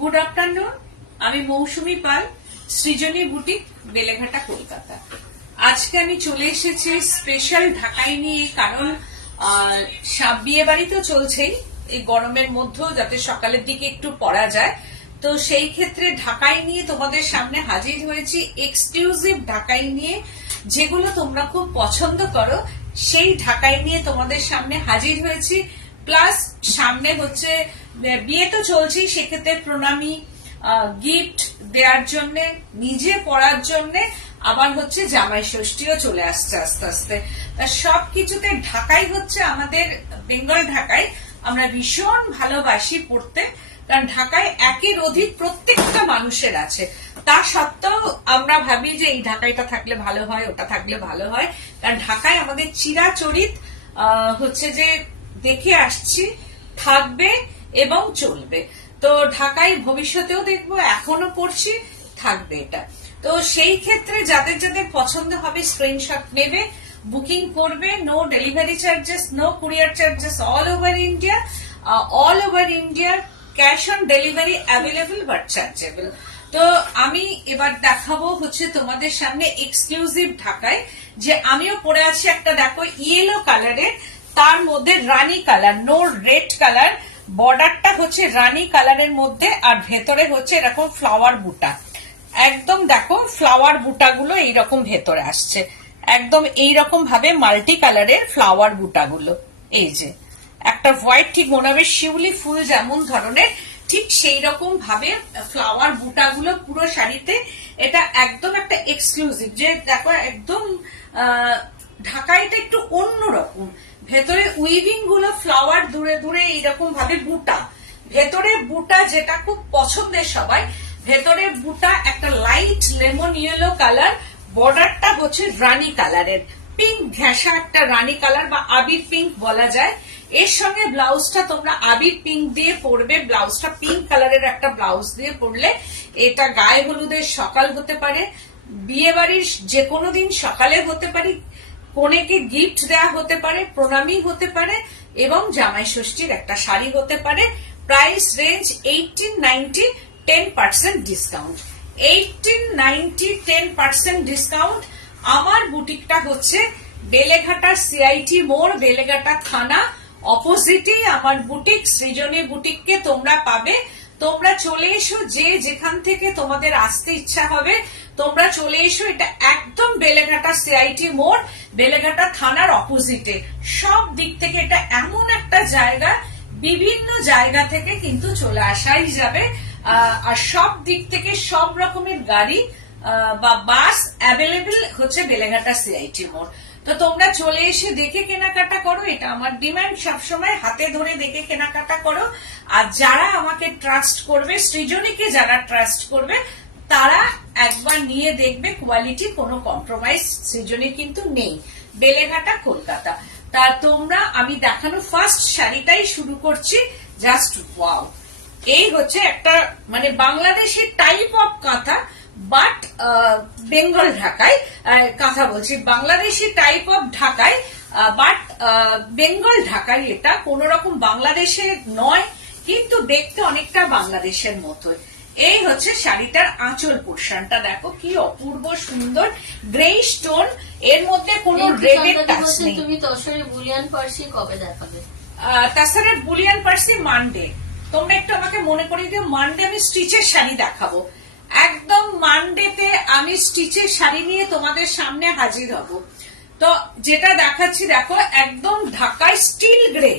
Good afternoon, আমি মৌসুমী পাল, সৃজনী boutique, Beleghata, Kolkata. আজকে আমি চলে এসেছি স্পেশাল ঢাকাই নিয়ে, কারণ বিয়ে বাড়ি তো চলছেই এই গরমের মধ্যেও, যাতে সকালের দিকে একটু পরা যায়। তো সেই ক্ষেত্রে ঢাকাই নিয়ে তোমাদের সামনে হাজির হয়েছি, এক্সক্লুসিভ ঢাকাই নিয়ে, যেগুলো তোমরা খুব পছন্দ করো সেই ঢাকাই নিয়ে তোমাদের সামনে হাজির হয়েছি। প্লাস সামনে হচ্ছে বিয়ে তো চলছেই, সেক্ষেত্রে প্রণামী, গিফট দেওয়ার জন্য, নিজে পড়ার জন্য, আবার হচ্ছে জামাই ষষ্ঠীও চলে আসছে আস্তে আস্তে। সবকিছুতে ঢাকাই হচ্ছে আমাদের বেঙ্গল ঢাকাই আমরা ভীষণ ভালোবাসি পড়তে, কারণ ঢাকায় একের অধিক প্রত্যেকটা মানুষের আছে। তা সত্ত্বেও আমরা ভাবি যে এই ঢাকাইটা থাকলে ভালো হয়, ওটা থাকলে ভালো হয়, কারণ ঢাকায় আমাদের চিরাচরিত হচ্ছে যে দেখে আসছি, থাকবে এবং চলবে। তো ঢাকায় ভবিষ্যতেও দেখবো, এখনো পড়ছি, থাকবে এটা। তো সেই ক্ষেত্রে যাদের যাদের পছন্দ হবে স্ক্রিনশট নেবে, বুকিং করবে। No delivery charges, no courier charges, all over India, cash on delivery available but chargeable. তো আমি এবার দেখাবো হচ্ছে তোমাদের সামনে এক্সক্লুসিভ ঢাকায়, যে আমিও পরে আছি একটা, দেখো ইয়েলো কালারের, তার মধ্যে রানী কালার, নো রেড কালার, বর্ডারটা হচ্ছে রানী কালারের মধ্যে, আর ভেতরে হচ্ছে এরকম ফ্লাওয়ার বুটা, একদম দেখো ফ্লাওয়ার বুটাগুলো এইরকম ভেতরে আসছে, একদম এইরকম ভাবে মাল্টি কালারের ফ্লাওয়ার বুটাগুলো। এই যে একটা হোয়াইট, ঠিক মনে হবে শিউলি ফুল যেমন ধরনের, ঠিক সেই রকম ভাবে ফ্লাওয়ার বুটাগুলো পুরো শাড়িতে। এটা একদম একটা এক্সক্লুসিভ, যে দেখো একদম ঢাকাইটা একটু অন্যরকম। ভেতরে উইভিং গুলো ফ্লাওয়ার দূরে দূরে এইরকম ভাবে বুটা, ভেতরে বুটা যেটা খুব পছন্দের সবাই, ভেতরে বুটা একটা লাইট লেমন ইয়েলো কালার, বর্ডারটা হচ্ছে রানী কালারের, পিঙ্ক ঘেঁষা একটা রানী কালার বা আবির পিঙ্ক বলা যায়। এর সঙ্গে ব্লাউজটা তোমরা আবির পিঙ্ক দিয়ে পরবে, ব্লাউজটা পিঙ্ক কালারের একটা ব্লাউজ দিয়ে পরলে এটা গায়ে হলুদের সকাল হতে পারে, বিয়ে বাড়ির যে কোনো দিন সকালে হতে পারে, কনেকে গিফট দেওয়া হতে পারে, প্রণামী হতে পারে, এবং জামাই ষষ্ঠীর একটা শাড়ি হতে পারে। Price range 1890, 10% discount, 1890, 10% discount. আমার বুটিকটা হচ্ছে বেলেঘাটা সিআইটি মোড়, বেলেঘাটা থানা অপোজিটেই আমার বুটিক, সৃজনী বুটিককে তোমরা পাবে। তোমরা চলে এসো, যে যেখান থেকে তোমাদের আসতে ইচ্ছা হবে তোমরা চলে এসো। এটা একদম বেলেঘাটা সিআইটি মোড়, বেলেঘাটা থানার অপোজিটে। সব দিক থেকে এটা এমন একটা জায়গা, বিভিন্ন জায়গা থেকে কিন্তু চলে আসাই যাবে, আর সব দিক থেকে সব রকমের গাড়ি বা বাস অ্যাভেলেবেল হচ্ছে বেলেঘাটা সিআইটি মোড়। তো তোমরা চলে এসে দেখে কেনাকাটা করো, এটা আমার ডিমান্ড সবসময়, হাতে ধরে দেখে কেনাকাটা করো। আর যারা আমাকে ট্রাস্ট করবে, সৃজনীকে যারা ট্রাস্ট করবে, তারা একবার নিয়ে দেখবে, কোয়ালিটি কোনো কম্প্রোমাইজ সৃজনী কিন্তু নেই। বেলেঘাটা, কলকাতা। তা তোমরা, আমি দেখানো ফার্স্ট শাড়িটাই শুরু করছি। জাস্ট ওয়াও, এই হচ্ছে একটা মানে বাংলাদেশের টাইপ অফ কাঁথা, বাট বেঙ্গল ঢাকায় কাঁথা বলছি, বাংলাদেশি টাইপ অফ ঢাকায়, বাট বেঙ্গল ঢাকায়। এটা কোন রকম বাংলাদেশের নয়, কিন্তু দেখতে অনেকটা বাংলাদেশের মতোই। এই হচ্ছে শাড়িটার আঁচল পোর্শনটা, দেখো কি অপূর্ব সুন্দর গ্রে স্টোন, এর মধ্যে কোনো রেডের টাচ নেই। তুমি তসরে বুলিয়ান পার্সি কবে দেখাবে? তাছাড়া বুলিয়ান পার্সি মানডে, তোমরা একটু আমাকে মনে করিয়ে দিও, মানডে আমি স্টিচের শাড়ি দেখাবো। একদম মানডেতে আমি স্টিচের শাড়ি নিয়ে তোমাদের সামনে হাজির হব। তো যেটা দেখাচ্ছি দেখো, একদম ঢাকায় স্টিল গ্রে,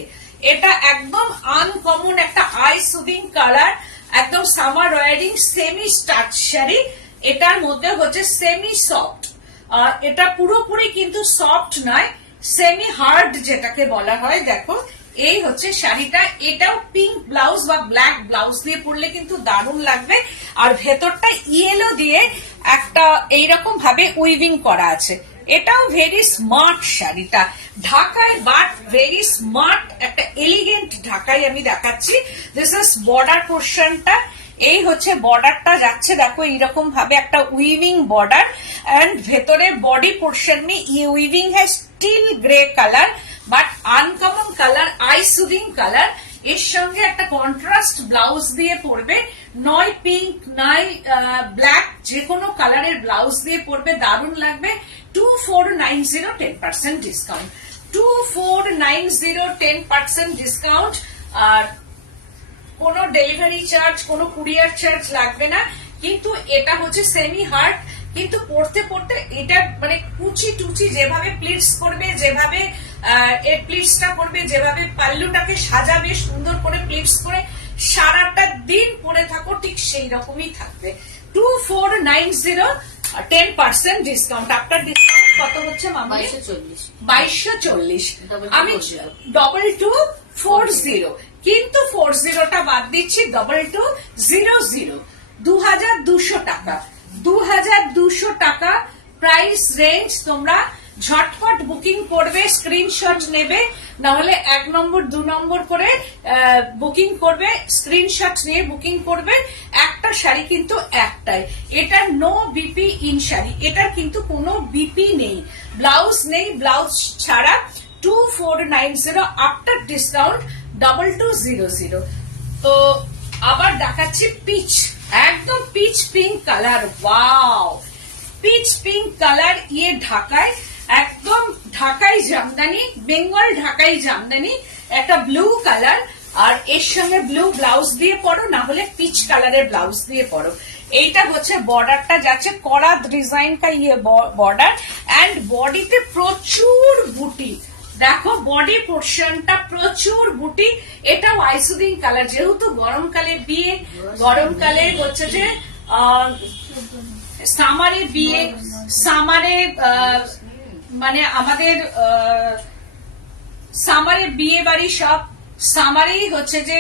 এটা একদম আনকমন একটা আই সুদিং কালার, একদম summer wearing semi starch sari. এটার মধ্যে হচ্ছে সেমি সফট, এটা পুরোপুরি কিন্তু সফট নয়, সেমি হার্ড যেটাকে বলা হয়। দেখো এই হচ্ছে শাড়িটা, এটাও পিঙ্ক ব্লাউজ বা ব্ল্যাক ব্লাউজ দিয়ে পরলে কিন্তু দারুণ লাগবে। আর ভেতরটা ইয়েলো দিয়ে একটা এইরকম ভাবে উইভিং করা আছে। এটাও ভেরি স্মার্ট শাড়িটা, ঢাকায় বাট ভেরি স্মার্ট, একটা এলিগেন্ট ঢাকায় আমি দেখাচ্ছি। দিস ইজ বর্ডার পোর্শনটা, এই হচ্ছে বর্ডারটা যাচ্ছে, দেখো এইরকম ভাবে একটা উইভিং বর্ডার, এন্ড ভেতরে বডি পোর্শন में ये उइविंग है steel grey colour, but uncommon colour, I soothing colour. এর সঙ্গে একটা কন্ট্রাস্ট ব্লাউজ দিয়ে পরবে, নয় পিঙ্ক নয় ব্ল্যাক, যে কোনো কালারের ব্লাউজ দিয়ে পরবে, দারুণ লাগবে। 2490 10% ডিসকাউন্ট, 2490 10% ডিসকাউন্ট। আর কোনো ডেলিভারি চার্জ, কোনো কুরিয়ার চার্জ লাগবে না। কিন্তু এটা হচ্ছে সেমি হার্ড, কিন্তু পড়তে পড়তে এটা মানে কুচি টুচি যেভাবে প্লিটস করবে, যেভাবে এর প্লিটসটা করবে, যেভাবে পাল্লুটাকে সাজাবে সুন্দর করে প্লিটস করে, সারাটা দিন পরে থাকো ঠিক সেই রকমই থাকবে। 2490 10% ডিসকাউন্ট। আপনার ডিসকাউন্ট কত হচ্ছে মামা? 2240। আমি 2240, কিন্তু 40টা বাদ দিচ্ছি, 2200, 2200 টাকা, 2200 টাকা প্রাইস রেঞ্জ। তোমরা ঝটপট বুকিং করবে, স্ক্রিনশট নেবে, না হলে 1 নম্বর 2 নম্বর করে বুকিং করবে, স্ক্রিনশট নিয়ে বুকিং করবে। একটা শাড়ি কিন্তু একটাই, এটা নো বিপি ইন শাড়ি, এটার কিন্তু কোনো বিপি নেই, ব্লাউজ নেই, ব্লাউজ ছাড়া 2490 আফটার ডিসকাউন্ট 2200। তো আবার দেখাচ্ছি পিচ, একদম pitch pink colour. Wow, pitch pink colour, ইয়ে ঢাকায় একদম ঢাকাই জামদানি, বেঙ্গল ঢাকাই জামদানি, একটা ব্লু কালার। আর এর সঙ্গে ব্লু ব্লাউজ দিয়ে পরো, না হলে পিচ কালারের ব্লাউজ দিয়ে পরো। এইটা হচ্ছে বর্ডারটা যাচ্ছে করা ডিজাইন কা ইয়ে বর্ডার, এন্ড বডিতে প্রচুর বুটি। দেখো বডি পোর্শনটা প্রচুর বুটি। এটাও আইসুদিং কালার, যেহেতু গরমকালে বিয়ে, গরমকালে হচ্ছে যে সামারে বিয়ে, সামারে মানে আমাদের সামারে বিয়ে বাড়ি, সব সামারেই হচ্ছে যে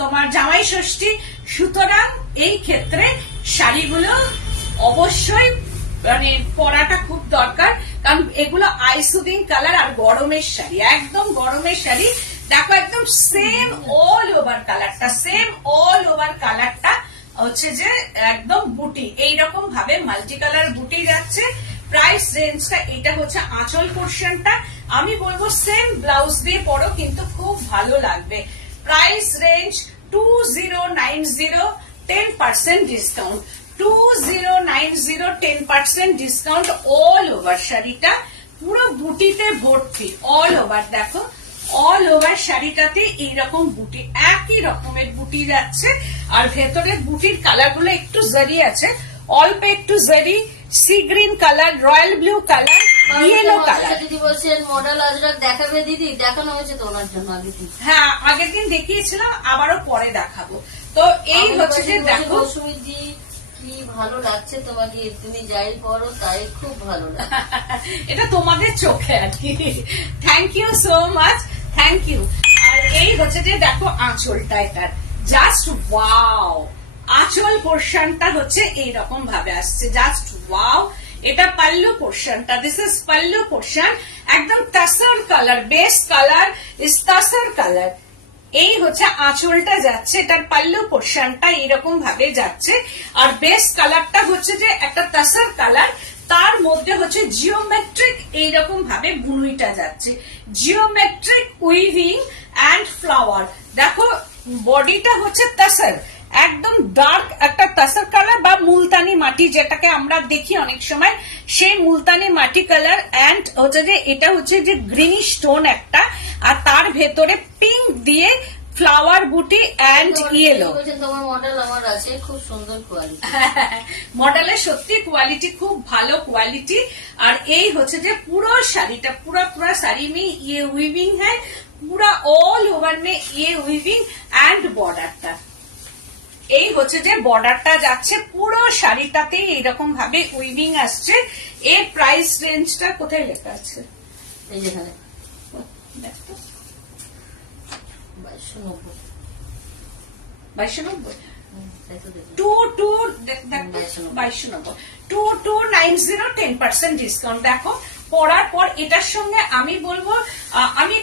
তোমার জামাই ষষ্ঠী। সুতরাং এই ক্ষেত্রে শাড়িগুলো অবশ্যই মানে পরাটা খুব দরকার, কারণ এগুলো আইসুদিং কালার আর গরমের শাড়ি, একদম গরমের শাড়ি। দেখো একদম সেম অল ওভার কালারটা, সেম অল ওভার কালারটা হচ্ছে যে একদম বুটি, এইরকম ভাবে মাল্টি কালার বুটি যাচ্ছে। প্রাইস রেঞ্জটা, এটা হচ্ছে আঁচল পোর্শনটা। আমি বলবো সেম ব্লাউজ দিয়ে পরো, কিন্তু খুব ভালো লাগবে। Price range 2090 10% discount, 2090 10% discount all over. শাড়িটা পুরো বুটিতে ভর্তি, অল ওভার। দেখো অল ওভার শাড়িটাতে এইরকম বুটি, একই রকমের বুটি যাচ্ছে। আর ভেতরের বুটির কালার গুলো একটু জারি আছে, অল্প একটু জারি, sea green colour, royal blue colour, yellow colour. দিদি বলছেন মডেল আজরাক দেখাবে, দিদি দেখানো হয়েছে তো ওনার জন্য আগের দিন। হ্যাঁ, আগের দিন দেখিয়েছিলাম, আবারও পরে দেখাবো। তো এই হচ্ছে যে দেখো মৌসুমীদি কি ভালো লাগছে তোমাকে, তুমি যাই পড়ো তাই খুব ভালো লাগে। এটা তোমাদের চোখে আর কি। Thank you so much, thank you. আর এই হচ্ছে যে দেখো আঁচলটা, এটার জাস্ট ওয়াও। আঁচল পোর্শনটা হচ্ছে এইরকম ভাবে আসছে, জাস্ট ওয়াও। এটা পাল্লু পোর্শনটা, দিস ইজ পাল্লু পোর্শন, একদম tussar colour, base colour is tussar colour. এই হচ্ছে আঁচলটা যাচ্ছে, এটার পাল্লু পোর্শনটা এইরকম ভাবে যাচ্ছে। আর বেস কালারটা হচ্ছে যে একটা তাসার কালার, তার মধ্যে হচ্ছে জিওমেট্রিক এইরকম ভাবে বুনুইটা যাচ্ছে, জিওমেট্রিক উইভিং অ্যান্ড ফ্লাওয়ার। দেখো বডিটা হচ্ছে তাসার, একদম ডার্ক একটা তাসার কালার বা মুলতানি মাটি, যেটাকে আমরা দেখি অনেক সময়, সেই মুলতানি মাটি কালার। অ্যান্ড হচ্ছে যে এটা হচ্ছে যে গ্রিনিশ টোন একটা, আর তার ভেতরে পিঙ্ক দিয়ে ফ্লাওয়ার বুটি অ্যান্ড ইয়েলো। তোমার মডেল আমার আছে, খুব সুন্দর কোয়ালিটি। মডেলের সত্যি কোয়ালিটি খুব ভালো কোয়ালিটি। আর এই হচ্ছে যে পুরো শাড়িটা, পুরা শাড়ি में ये वीविंग है, पूरा ऑल ओवर में ये वीविंग एंड बॉर्डरটা, এই হচ্ছে যে বর্ডারটা যাচ্ছে পুরো শাড়িটাতে এইরকম ভাবে উইভিং আসছে। এর প্রাইস রেঞ্জটা কোথায় লেখা আছে? এই যেখানে 2290 2290 2290 10% ডিসকাউন্ট। দেখো পরার পর এটার সঙ্গে আমি বলবো আমি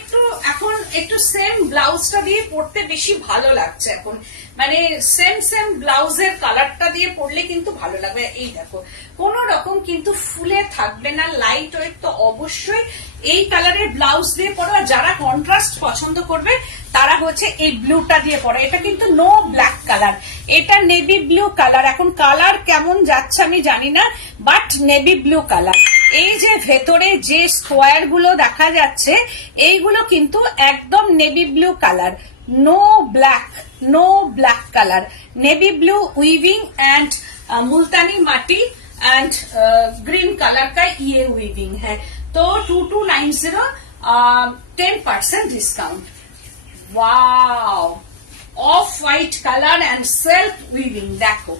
এখন একটু সেম ব্লাউজটা দিয়ে পরতে বেশি ভালো লাগছে এখন, মানে সেম ব্লাউজের কালারটা দিয়ে পরলে কিন্তু ভালো লাগবে। এই দেখো কোন রকম কিন্তু ফুলে থাকবে না, লাইট ওয়েট। তো অবশ্যই এই কালারের ব্লাউজ দিয়ে পরো। যারা কন্ট্রাস্ট পছন্দ করবে তারা হচ্ছে এই ব্লুটা দিয়ে পরো। এটা কিন্তু নো ব্ল্যাক কালার, এটা নেভি ব্লু কালার। এখন কালার কেমন যাচ্ছে আমি জানি না, বাট নেভি ব্লু কালার। এই যে ভেতরে যে স্কোয়ার গুলো দেখা যাচ্ছে এইগুলো কিন্তু একদম navy blue colour, no black colour, navy blue weaving and Multani mati and green colour का ये वीविंग है। तो 2290 10% discount. Wow, off white colour and self weaving. देखो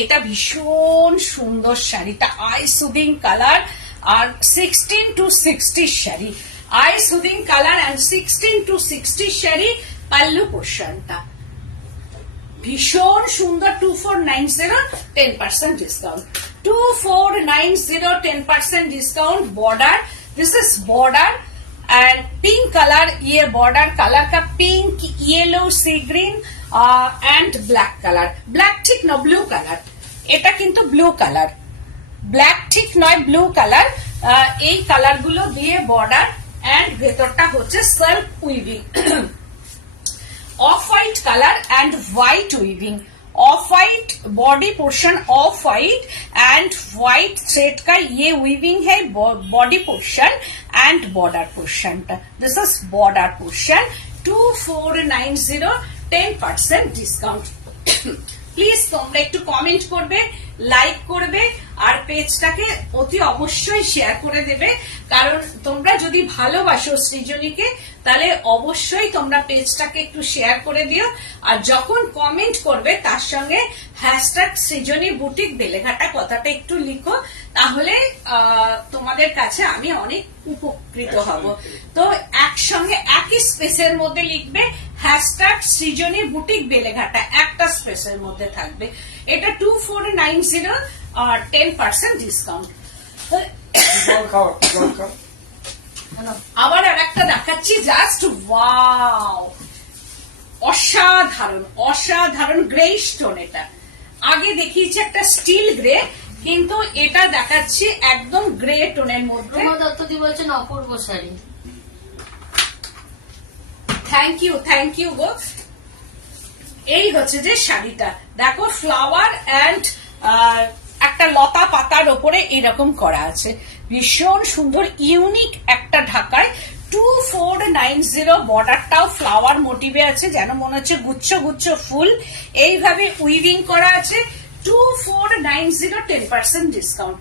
এটা ভীষণ সুন্দর শাড়িটা, আই সুদিং কালার আর 16 to 60 sari, eye soothing colour and 16 to 60 sari. Pallu পোর্শনটা ভীষণ সুন্দর। 2490 10% discount. 2490 10% discount. Border, this is border and pink colour, ये बॉर्डर कलर का pink, yellow, sea green and black colour. Black ठीक ना, ब्लू कलर, এটা কিন্তু ব্লু কালার, ব্ল্যাক ঠিক নয়, ব্লু কালার। এই কালার গুলো দিয়ে বর্ডার এন্ড ভেতরটা হচ্ছে self weaving. Of white colour and white weaving, of white body portion, of white and white thread का ये वीविंग है body portion and border portion. This is border portion. 2490 10% discount. Please তোমরা একটু comment করবে, like করবে আর পেজটাকে অতি অবশ্যই শেয়ার করে দেবে, কারণ তোমরা যদি ভালোবাসো সৃজনীকে তাহলে অবশ্যই তোমরা পেজটাকে একটু শেয়ার করে দিও। আর যখন কমেন্ট করবে তার সঙ্গে হ্যাশট্যাগ সৃজনী বুটিক বেলেঘাটা কথাটা একটু লিখো, তাহলে তোমাদের কাছে আমি অনেক উপকৃত হব। তো একসঙ্গে একই স্পেসের মধ্যে লিখবে হ্যাশট্যাগ সৃজনী বুটিক বেলেঘাটা, একটা স্পেসের মধ্যে থাকবে। এটা 2490 আর 10% ডিসকাউন্ট। আবার আর একটা দেখাচ্ছি, জাস্ট ওয়াও, অসাধারণ অসাধারণ গ্রে স্টোন। এটা আগে দেখিয়েছি একটা স্টিল গ্রে, কিন্তু এটা দেখাচ্ছি একদম গ্রে টোনের মধ্যে। দত্তদি বলছেন অপূর্ব শাড়ি। থ্যাংক ইউ গো। এই হচ্ছে যে শাড়িটা, দেখো ফ্লাওয়ার এন্ড একটা লতা পাতার ওপরে এরকম করা আছে, ভীষণ সুন্দর ইউনিক একটা ঢাকায়। 2490 বর্ডারটাও ফ্লাওয়ার মোটিভে আছে, যেন মনে হচ্ছে গুচ্ছ গুচ্ছ ফুল এইভাবে উইভিং করা আছে। 2490 10% discount.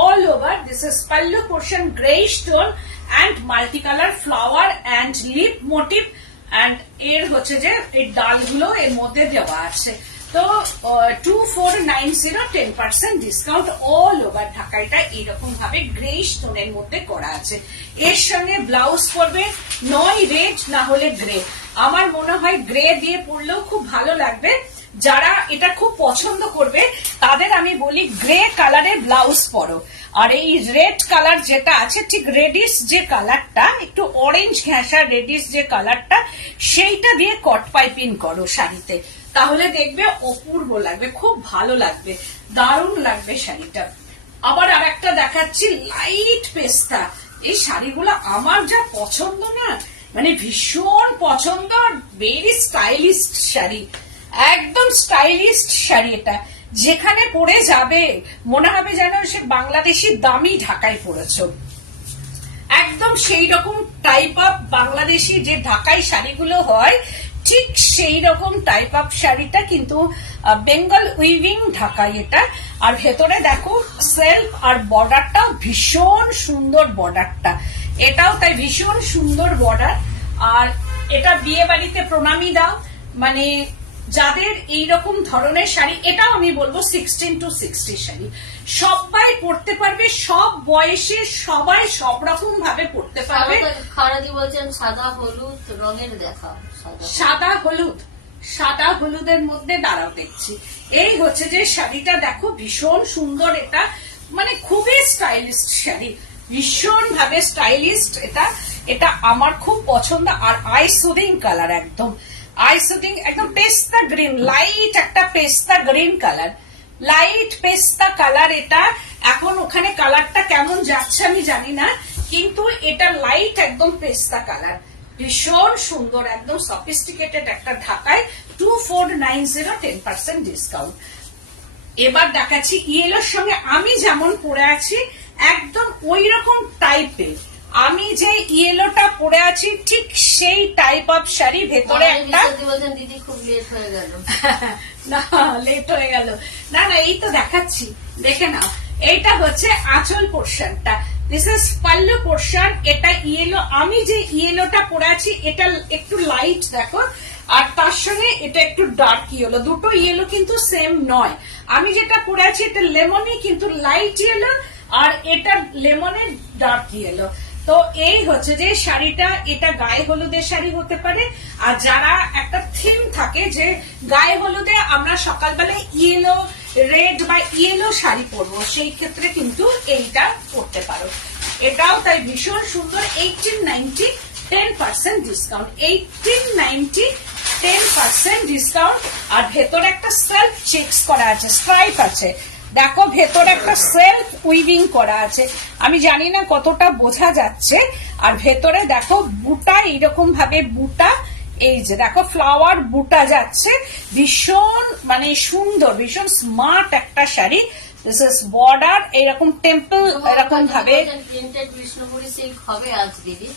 All over this is pallu portion, grey stone and multi colour flower and leaf motif and এর হচ্ছে যে এই ডালগুলো এর মধ্যে দেওয়া আছে। তো 2490 10% ডিসকাউন্ট। অল ওভার ঢাকাইটা এইরকম ভাবে গ্রে স্টোনের মধ্যে করা আছে। এর সঙ্গে ব্লাউজ পরবে নয় রেড না হলে গ্রে। আমার মনে হয় গ্রে দিয়ে পরলেও খুব ভালো লাগবে। যারা এটা খুব পছন্দ করবে তাদের আমি বলি গ্রে কালারের ব্লাউজ পরো। আর এই রেড কালার যেটা আছে, ঠিক রেডিশ যে কালারটা, একটু অরেঞ্জ ঘেঁষা রেডিশ যে কালারটা, সেইটা দিয়ে কট পাইপিং করো শাড়িতে, তাহলে দেখবে অপূর্ব লাগবে, খুব ভালো লাগবে, দারুণ লাগবে শাড়িটা। আবার আর একটা দেখাচ্ছি লাইট পেস্তা। এই শাড়িগুলো আমার যা পছন্দ না, মানে ভীষণ পছন্দ, ভেরি স্টাইলিশ শাড়ি, একদম স্টাইলিশ শাড়ি। এটা যেখানে পরে যাবে মনে হবে যেন সে বাংলাদেশি দামি ঢাকায় পরেছো, একদম সেই রকম টাইপ অফ বাংলাদেশি যে ঢাকাই শাড়িগুলো হয়, ঠিক সেই রকম টাইপ অফ শাড়িটা, কিন্তু বেঙ্গল উইভিং ঢাকাই এটা। আর ভেতরে দেখো সেলফ আর বর্ডারটাও ভীষণ সুন্দর, বর্ডারটা এটাও তাই ভীষণ সুন্দর বর্ডার। আর এটা বিয়ে বাড়িতে প্রণামী দাও, মানে যাদের এইরকম ধরনের শাড়ি, এটাও আমি বলবো 16 to 60 শাড়ি, সবাই পড়তে পারবে, সব বয়সে সবাই সব রকম ভাবে পড়তে পারবে। খারাদি বলছেন সাদা হলুদ রঙের দেখা, সাদা হলুদের মধ্যে দাঁড়াও দেখছি। এই হচ্ছে যে শাড়িটা, দেখো ভীষণ সুন্দর, এটা মানে খুবই স্টাইলিশ শাড়ি, ভীষণ ভাবে স্টাইলিস্ট। এটা এটা আমার খুব পছন্দ। আর আই সুদিং কালার, একদম আই সুদিং, একদম পেস্তা গ্রিন, লাইট একটা পেস্তা গ্রিন কালার, লাইট পেস্তা কালার। এটা এখন ওখানে কালারটা কেমন যাচ্ছে আমি জানি না, কিন্তু এটা লাইট একদম পেস্তা কালার, ভীষণ সুন্দর, একদম সফিস্টিকেটেড একটা ঢাকায় 2490 10% ডিসকাউন্ট। এবার দেখাচ্ছি ইয়েলোর সঙ্গে আমি যেমন পরে আছি একদম ওই রকম টাইপের, আমি যে ইয়েলোটা পরে আছি ঠিক সেই টাইপ অফ শাড়ি। ভেতরে একটা দিদি খুব লেট হয়ে গেল। না লেট হয়ে গেল না, না এই তো দেখাচ্ছি, দেখে নাও। এইটা হচ্ছে আঁচল পোর্শনটা, দিস ইজ পাল্লু পোর্শন। এটা ইয়েলো, আমি যে ইয়েলোটা পরে আছি এটা একটু লাইট দেখো, আর তার সঙ্গে এটা একটু ডার্ক ইয়েলো, দুটো ইয়েলো কিন্তু সেম নয়। আমি যেটা পরে আছি এটা লেমনই কিন্তু লাইট ইয়েলো, আর এটা লেমনের ডার্ক ইয়েলো। তো এই হচ্ছে যে শাড়িটা, এটা গায়ে হলুদের শাড়ি হতে পারে। আর যারা একটা থিম থাকে যে গায়ে হলুদে আমরা সকালবেলায় ইয়েলো রেড বা ইয়েলো শাড়ি পরবো, সেই ক্ষেত্রে কিন্তু এইটা পরতে পারো। এটাও তাই ভীষণ সুন্দর। 1890 10% ডিসকাউন্ট, 1890 10% ডিসকাউন্ট। আর ভেতরে একটা সেলফ চেকস করা আছে, স্ট্রাইপ আছে, দেখো ভেতরে একটা সেলফ উইভিং করা আছে, আমি জানি না কতটা বোঝা যাচ্ছে। আর ভেতরে দেখো বুটা, এইরকম ভাবে বুটা, এই যে দেখো ফ্লাওয়ার বুটা যাচ্ছে, ভীষণ মানে সুন্দর, ভীষণ স্মার্ট একটা শাড়ি। দিস ইজ বর্ডার, এইরকম টেম্পল এরকম ভাবে প্রিন্টেড বিষ্ণুপুরি সিল্ক হবে আজ দিদি।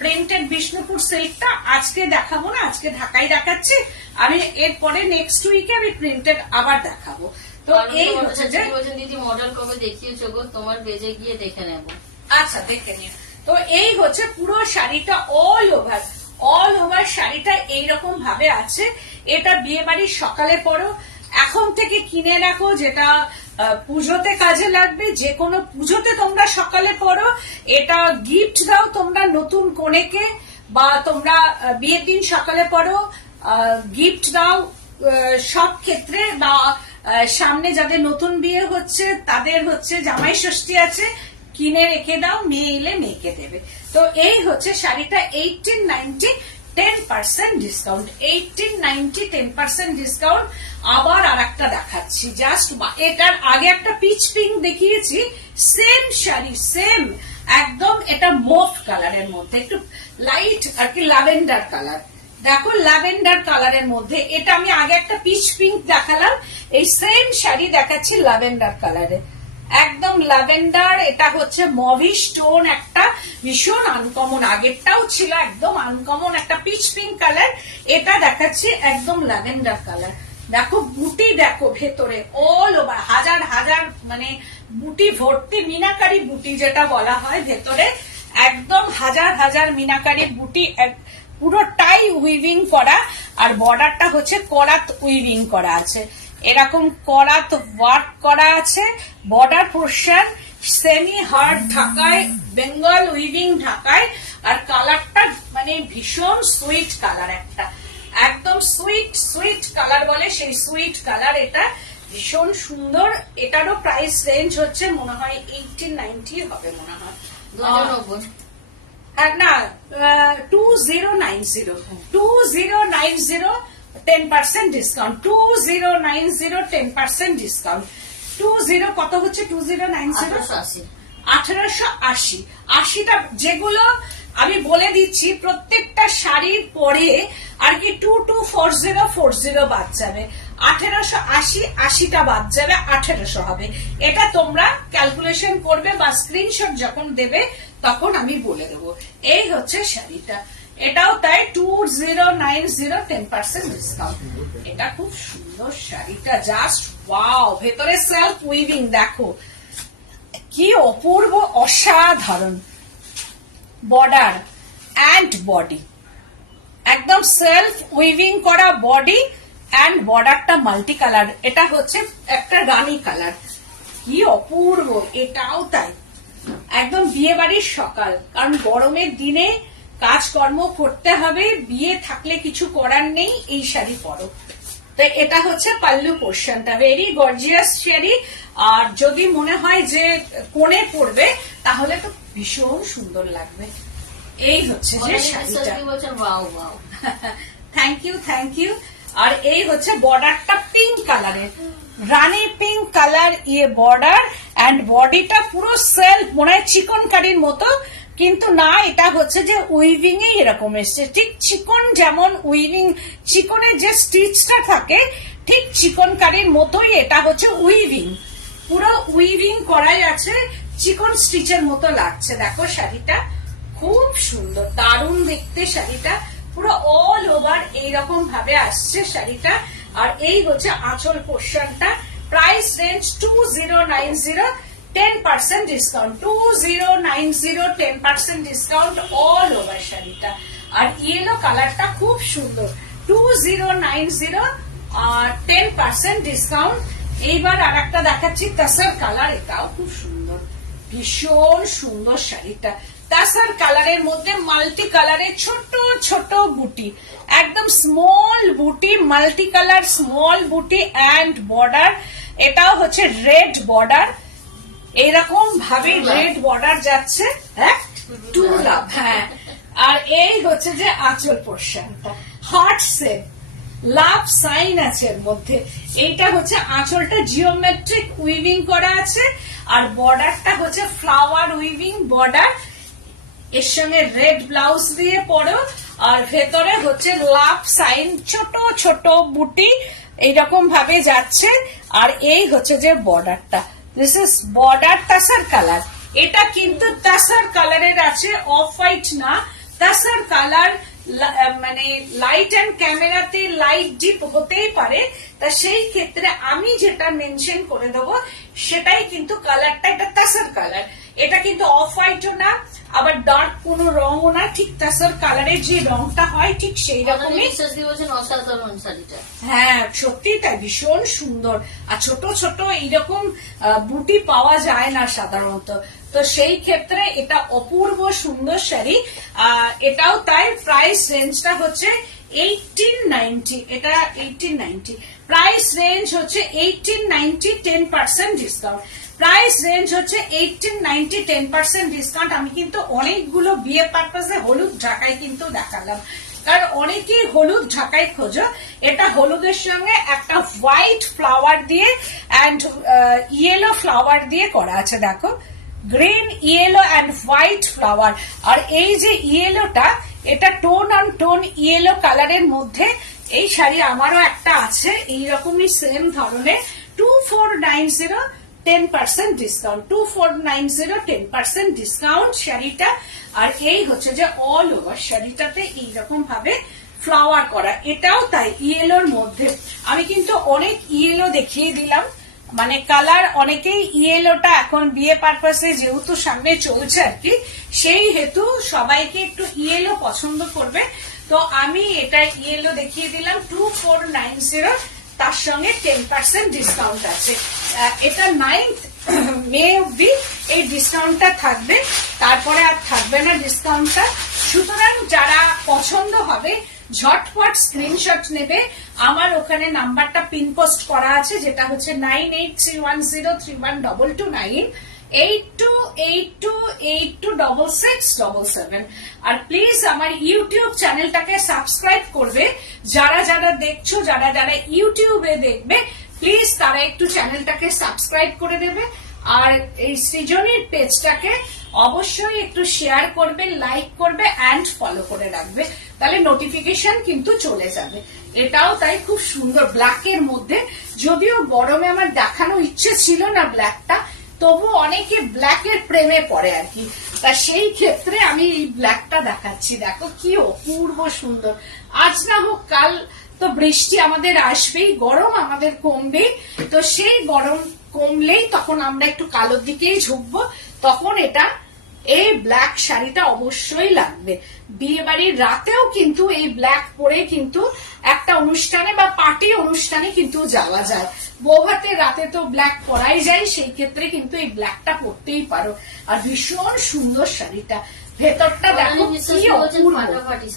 প্রিন্টেড বিষ্ণুপুর সিল্কটা আজকে দেখাবো না, আজকে ঢাকায় দেখাচ্ছি, আমি এরপরে নেক্সট উইকে আমি প্রিন্টেড আবার দেখাবো। তো এই হচ্ছে যে দিদি মডেল কবে দেখিয়েছো গো, তোমার পেজে গিয়ে দেখে নেব। আচ্ছা দেখে নিও। তো এই হচ্ছে পুরো শাড়িটা, অল ওভার শাড়িটা এইরকম ভাবে আছে। এটা বিয়ে বাড়ির সকালে পরো, এখন থেকে কিনে রাখো, যেটা পুজোতে কাজে লাগবে, যে কোনো পুজোতে তোমরা সকালে পরো। এটা গিফট দাও তোমরা নতুন কনেকে, বা তোমরা বিয়ের দিন সকালে পরো, গিফট দাও সব ক্ষেত্রে। বা সামনে যাদের নতুন বিয়ে হচ্ছে তাদের হচ্ছে জামাই ষষ্ঠী আছে, কিনে রেখে দাও, মেয়ে এলে মেয়েকে দেবে। তো এই হচ্ছে শাড়িটা 1890 10% ডিসকাউন্ট, 1890 10% ডিসকাউন্ট। আবার আর একটা দেখাচ্ছি, জাস্ট এটার আগে একটা পিচ পিঙ্ক দেখিয়েছি, সেম শাড়ি, সেম একদম। এটা মুভ কালারের মধ্যে, একটু লাইট আর কি ল্যাভেন্ডার কালার, দেখো ল্যাভেন্ডার কালারের মধ্যে। এটা আমি আগে একটা পিচ পিঙ্ক দেখালাম, এই সেম শাড়ি দেখাচ্ছি ল্যাভেন্ডার কালারে, একদম ল্যাভেন্ডার। এটা হচ্ছে মভিশ টোন, একটা ভীষণ আনকমন, আগেরটাও ছিল একদম আনকমন একটা পিচ পিঙ্ক কালার, এটা দেখাচ্ছি একদম ল্যাভেন্ডার কালার। দেখো বুটি, দেখো ভেতরে অল ওভার হাজার হাজার মানে বুটি ভর্তি, মিনাকারি বুটি যেটা বলা হয়, ভেতরে একদম হাজার হাজার মিনাকারি বুটি, পুরোটাই উইভিং করা। আর বর্ডারটা হচ্ছে করাত উইভিং করা আছে, এরকম করাত ওয়ার্ক করা আছে। বর্ডার পোর্শন সেমি হার্ড ঢাকায়, বেঙ্গল উইভিং ঢাকায়। আর কালারটা মানে ভীষণ সুইট কালার, একটা একদম সুইট কালার বলে, সেই সুইট কালার। এটা ভীষণ সুন্দর। এটারও প্রাইস রেঞ্জ হচ্ছে মনে হয় 1890 হবে মনে হয়, 2090 না 2090 10% ডিসকাউন্ট, 2090 10% ডিসকাউন্ট। 20 কত হচ্ছে 2090? 1880। 80টা যেগুলো আমি বলে দিচ্ছি, প্রত্যেকটা শাড়ির পরে আর কি 224040 বাদ যাবে, 1880 80টা বাদ যাবে, 1800 হবে। এটা তোমরা ক্যালকুলেশন করবে বা স্ক্রিনশট যখন দেবে তখন আমি বলে দেবো। এই হচ্ছে শাড়িটা, এটাও তাই 2090 10% ডিসকাউন্ট। এটা খুব সুন্দর শাড়িটা, জাস্ট ওয়াও। ভেতরে সেলফ উইভিং দেখো কি অপূর্ব, অসাধারণ। বর্ডার অ্যান্ড বডি একদম সেলফ উইভিং করা, বডি অ্যান্ড বর্ডারটা মাল্টি কালার। এটা হচ্ছে একটা রানী কালার, কি অপূর্ব। এটাও তাই একদম বিয়ে বাড়ির সকাল, কারণ গরমের দিনে কাজকর্ম করতে হবে, বিয়ে থাকলে কিছু করার নেই, এই শাড়ি পরো। তো এটা হচ্ছে পাল্লু পোর্শনটা, ভেরি গর্জিয়াস শাড়ি। আর যদি মনে হয় যে কোণে পরবে তাহলে তো ভীষণ সুন্দর লাগবে। এই হচ্ছে যে শাড়িটা, বলছেন ওয়াও ওয়াও। Thank you. আর এই হচ্ছে বর্ডারটা পিঙ্ক কালারের, রানী পিঙ্ক কালার ইয়ে বর্ডার, এন্ড বডিটা পুরো সেলফ মনে হয় চিকন কারির মতো, কিন্তু না, এটা হচ্ছে যে উইভিং এ এরকম এসছে, ঠিক চিকন যেমন উইভিং চিকনের যে স্টিচটা থাকে ঠিক চিকন কারির মতোই এটা হচ্ছে উইভিং, পুরো উইভিং করাই আছে, চিকন স্টিচের মতো লাগছে। দেখো শাড়িটা খুব সুন্দর, দারুণ দেখতে শাড়িটা, পুরো অল ওভার এইরকম ভাবে আসছে শাড়িটা। আর এই হচ্ছে আঁচল পোর্শনটা, price range 2090, 10% discount, 2090, 10% discount all over শাড়িটা। আর ইয়েলো কালারটা খুব সুন্দর, 2090 আর 10% ডিসকাউন্ট। এইবার আর একটা দেখাচ্ছি তাসার কালার, এটাও খুব সুন্দর, ভীষণ সুন্দর শাড়িটা। তাসার কালারের মধ্যে মাল্টি কালারের ছোট ছোট বুটি, একদম স্মল বুটি, মাল্টি কালার স্মল বুটি এন্ড বর্ডার, এটাও হচ্ছে রেড বর্ডার, এইরকম ভাবে রেড বর্ডার যাচ্ছে, হ্যাঁ টু লাভ, হ্যাঁ। আর এই হচ্ছে যে আঁচল পোর্শনটা, হার্ট শেপ, লাভ সাইন আছে এর মধ্যে। এইটা হচ্ছে আঁচলটা জিওমেট্রিক উইভিং করা আছে, আর বর্ডারটা হচ্ছে ফ্লাওয়ার উইভিং বর্ডার, এর সঙ্গে রেড ব্লাউজ দিয়ে পরো, আর ভেতরে হচ্ছে লাভ সাইন, ছোট ছোট বুটি এইরকম ভাবে যাচ্ছে। আর এই হচ্ছে যে বর্ডারটা, দিস ইজ বর্ডার তাসার কালার, এটা কিন্তু তাসার কালারের আছে, অফ হোয়াইট না, তাসার কালার। মানে লাইট এন্ড ক্যামেরাতে লাইট ডিপ হতেই পারে, তা সেই ক্ষেত্রে আমি যেটা মেনশন করে দেবো সেটাই কিন্তু কালারটা, এটা তাসার কালার, এটা কিন্তু অফ হোয়াইটও না, আবার ডার্ক কোন রঙও না, ঠিক তাসার কালারের যে রংটা হয় ঠিক সেই রকমই। অসাধারণ শাড়িটা, হ্যাঁ সত্যি তাই, ভীষণ সুন্দর। আর ছোট ছোট এইরকম বুটি পাওয়া যায় না সাধারণত, তো সেই ক্ষেত্রে এটা অপূর্ব সুন্দর শাড়ি। এটাও তাই, প্রাইস রেঞ্জটা হচ্ছে 1890, এটা 1890, প্রাইস রেঞ্জ হচ্ছে 1890, 10% ডিসকাউন্ট, প্রাইস রেঞ্জ হচ্ছে 1890, 10% ডিসকাউন্ট। আমি কিন্তু অনেকগুলো বিয়ে পারপাসে হলুদ ঢাকাই কিন্তু দেখালাম, কারণ অনেকেই হলুদ ঢাকাই খোঁজো, এটা হলুদের সঙ্গে একটা হোয়াইট ফ্লাওয়ার দিয়ে এন্ড ইয়েলো ফ্লাওয়ার দিয়ে করা আছে, দেখো green yellow and white flower. আর এই যে ইয়েলোটা, এটা টোন অন টোন ইয়েলো কালারের মধ্যে। এই শাড়ি আমারও একটা আছে এইরকমই সেম ধরনের, 2490, 10% ডিসকাউন্ট, 2490, 10% ডিসকাউন্ট শাড়িটা। আর এই হচ্ছে যে অল ওভার শাড়িটাতে এইরকম ভাবে ফ্লাওয়ার করা, এটাও তাই ইয়েলোর মধ্যে। আমি কিন্তু অনেক ইয়েলো দেখিয়ে দিলাম, মানে কালার অনেকেই ইয়েলোটা এখন বিয়ে পারপাসে যেহেতু সামনে চলছে আর কি, সেই হেতু সবাইকে একটু ইয়েলো পছন্দ করবে, তো আমি এটা ইয়েলো দেখিয়ে দিলাম 2490, তার সঙ্গে 10% ডিসকাউন্ট আছে। এটা 9th মে অব্দি এই ডিসকাউন্টটা থাকবে, তারপরে আর থাকবে না ডিসকাউন্টটা। সুতরাং যারা পছন্দ হবে ঝটপট স্ক্রিনশট নেবে, আমার ওখানে নাম্বারটা পিন পোস্ট করা আছে, যেটা হচ্ছে 9831031229, 8282826677। আর প্লিজ আমার ইউটিউব চ্যানেলটাকে সাবস্ক্রাইব করবে, যারা যারা দেখছো, যারা যারা ইউটিউবে দেখবে, প্লিজ তারা একটু চ্যানেলটাকে সাবস্ক্রাইব করে দেবে, আর এই সৃজনীর পেজটাকে অবশ্যই একটু শেয়ার করবে, লাইক করবে এন্ড ফলো করে রাখবে, তাহলে নোটিফিকেশন কিন্তু চলে যাবে। এটাও তাই খুব সুন্দর ব্ল্যাকের মধ্যে, যদিও গরমে আমার দেখানো ইচ্ছে ছিল না ব্ল্যাকটা, তবু অনেকে ব্ল্যাকের প্রেমে পড়ে আর কি, তা সেই ক্ষেত্রে আমি এই ব্ল্যাকটা দেখাচ্ছি। দেখো কি অপূর্ব সুন্দর, আজ না হোক কাল তো বৃষ্টি আমাদের আসবেই, গরম আমাদের কমবেই, তো সেই গরম কমলেই তখন আমরা একটু কালোর দিকেই ঝুঁকবো, তখন এটা এই ব্ল্যাক শাড়িটা অবশ্যই লাগবে। বিয়ে বাড়ির রাতেও কিন্তু এই ব্ল্যাক পরে কিন্তু একটা অনুষ্ঠানে বা পার্টি অনুষ্ঠানে কিন্তু যাওয়া যায়, বৌভাতের রাতে তো ব্ল্যাক পরাই যায়, সেই ক্ষেত্রে কিন্তু এই ব্ল্যাকটা পরতেই পারো। আর ভীষণ সুন্দর শাড়িটা, ভেতরটা দেখো কি অপূর্ব,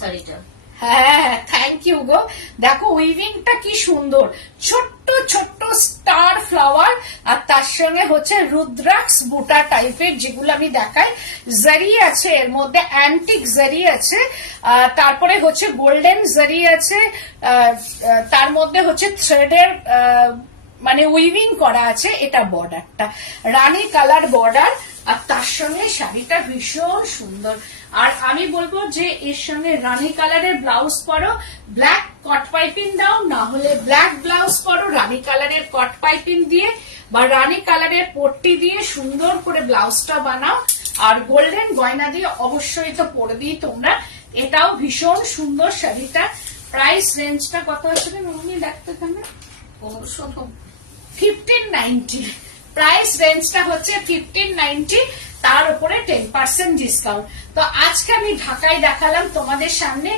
শাড়িটা হ্যাঁ, থ্যাংক ইউ গো। দেখো উইভিংটা কি সুন্দর, ছোট্ট ছোট্ট স্টার ফ্লাওয়ার, আর তার সঙ্গে হচ্ছে রুদ্রাক্স বুটা টাইপের, যেগুলো আমি দেখাই। জারি আছে এর মধ্যে, অ্যান্টিক জারি আছে, তারপরে হচ্ছে গোল্ডেন জারি আছে, তার মধ্যে হচ্ছে থ্রেডের মানে উইভিং করা আছে। এটা বর্ডারটা রানী কালার বর্ডার, আর তার সঙ্গে শাড়িটা ভীষণ সুন্দর। আর আমি বলবো যে এর সঙ্গে রানী কালারের ব্লাউজ পরো, ব্ল্যাক কট পাইপিং দাও, না হলে ব্ল্যাক ব্লাউজ পরো রানী কালারের কট পাইপিং দিয়ে, বা রানী কালারের পট্টি দিয়ে সুন্দর করে ব্লাউজটা বানাও, আর গোল্ডেন গয়না দিয়ে অবশ্যই তো পরে দিই তোমরা। এটাও ভীষণ সুন্দর শাড়িটা। প্রাইস রেঞ্জটা কত আছে মনে দেখতে থাকবে? 1590। প্রাইস রেঞ্জটা হচ্ছে 1590, তার উপরে 10% ডিসকাউন্ট। তো আজকে আমি ঢাকায় দেখালাম তোমাদের সামনে।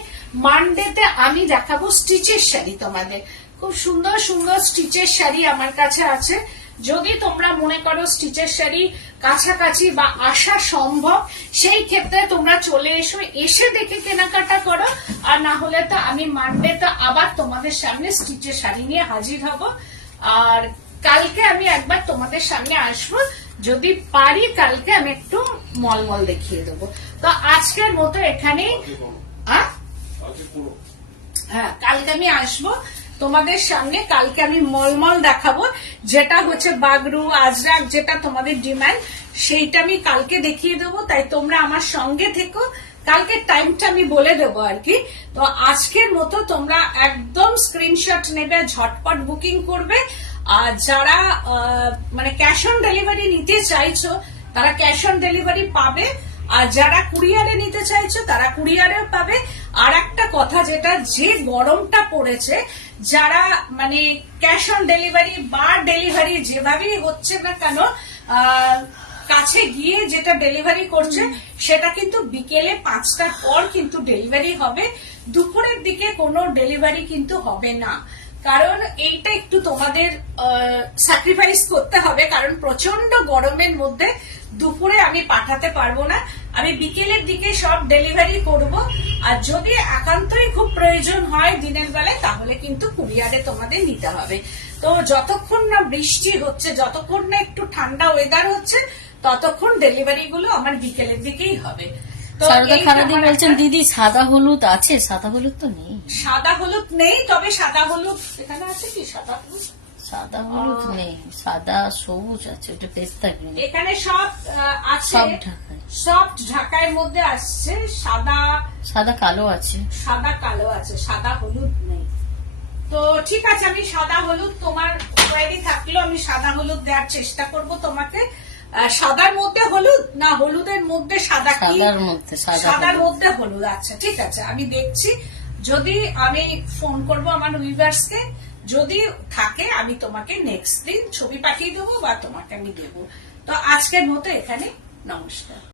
মানডেতে আমি দেখাবো স্টিচের শাড়ি তোমাদের। খুব সুন্দর সুন্দর স্টিচের শাড়ি আমার কাছে আছে। যদি তোমরা মনে করো স্টিচের শাড়ি কাছাকাছি বা আসা সম্ভব, সেই ক্ষেত্রে তোমরা চলে এসো, এসে দেখে কেনাকাটা করো। আর না হলে তো আমি মানডেতে আবার তোমাদের সামনে স্টিচের শাড়ি নিয়ে হাজির হব। আর কালকে আমি একবার তোমাদের সামনে আসবো, যদি পারি কালকে আমি একটু মলমল দেখিয়ে দেবো। তো আজকের মতো এখানে, হ্যাঁ কালকে আমি আসবো তোমাদের সামনে। কালকে আমি মলমল দেখাবো, যেটা হচ্ছে বাগরু আজরাক, যেটা তোমাদের ডিমান্ড, সেইটা আমি কালকে দেখিয়ে দেবো। তাই তোমরা আমার সঙ্গে থেকো, কালকে টাইমটা আমি বলে দেবো আর কি। তো আজকের মতো তোমরা একদম স্ক্রিনশট নেবে, ঝটপট বুকিং করবে। আর যারা মানে ক্যাশ অন ডেলিভারি নিতে চাইছো তারা ক্যাশ অন ডেলিভারি পাবে, আর যারা কুরিয়ারে নিতে চাইছো তারা কুরিয়ারেও পাবে। আর একটা কথা, যেটা যে গরমটা পড়েছে, যারা মানে ক্যাশ অন ডেলিভারি বা ডেলিভারি যেভাবেই হচ্ছে না কেন, কাছে গিয়ে যেটা ডেলিভারি করছে সেটা কিন্তু বিকেলে 5টার পর কিন্তু ডেলিভারি হবে। দুপুরের দিকে কোনো ডেলিভারি কিন্তু হবে না, কারণ এইটা একটু তোমাদের স্যাক্রিফাইস করতে হবে, কারণ প্রচন্ড গরমের মধ্যে দুপুরে আমি পাঠাতে পারবো না। আমি বিকেলের দিকে সব ডেলিভারি করব। আর যদি একান্তই খুব প্রয়োজন হয় দিনের বেলায়, তাহলে কিন্তু কুরিয়ারে তোমাদের নিতে হবে। তো যতক্ষণ না বৃষ্টি হচ্ছে, যতক্ষণ না একটু ঠান্ডা ওয়েদার হচ্ছে, ততক্ষণ ডেলিভারি গুলো আমার বিকেলের দিকেই হবে। বলছেন দিদি সাদা হলুদ আছে? সাদা হলুদ তো নেই। সাদা হলুদ নেই, তবে সাদা হলুদ এখানে আছে কি? সাদা হলুদ, সাদা হলুদ নেই, সাদা সবুজ আছে, ওটা পেস্তা গ্রিন। এখানে সব আছে, সব ঢাকার মধ্যে আসছে। সাদা সাদা কালো আছে, সাদা কালো আছে, সাদা হলুদ নেই। তো ঠিক আছে, আমি সাদা হলুদ তোমার রেডি থাকলো, আমি সাদা হলুদ দেওয়ার চেষ্টা করব তোমাকে। সাদার মধ্যে হলুদ, না হলুদের মধ্যে সাদা? সাদার মধ্যে হলুদ। আচ্ছা ঠিক আছে, আমি দেখছি। যদি আমি ফোন করব আমার উইভার্সকে, যদি থাকে আমি তোমাকে নেক্সট দিন ছবি পাঠিয়ে দেবো বা তোমাকে আমি দেবো। তো আজকের মতো এখানে, নমস্কার।